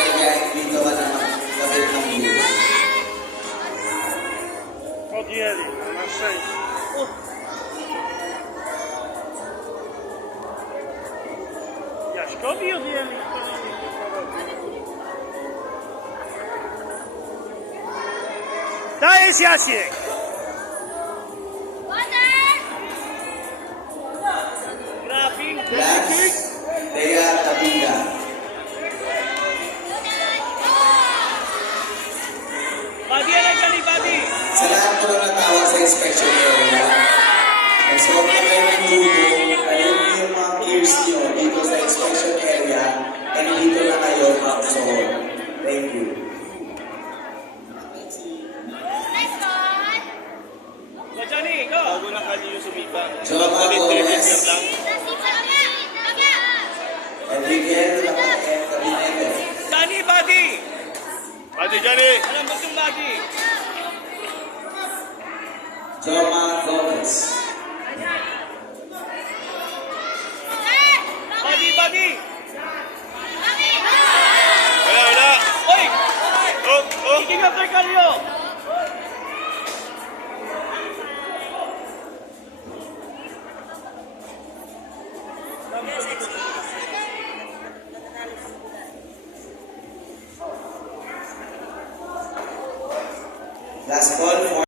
area, dito ka na magkabit ng view. Odjęli, na szczęście. Jaśkowi odjęli. Dajesz, Jasiek! Grafik, Lance, Rhea Tabiga. Badi, ano dyan ni Badi? Sa lahat po na natawag sa inspection area, nagsuot na kayo ng dugo, ayun yung mga gears nyo dito sa inspection area, and dito na kayo makasuot. Thank you. O, Johnny, go! Bago na kanyo yung sumipa. Joma Gomez, lang. and Miguel Cabinete. Johnny, Badi! Badi, Johnny! Alam mo itong Badi? Joma Gomez. Badi, Badi! Wala, wala! Oy! Oh, oh! Kicking after Calio! Last call for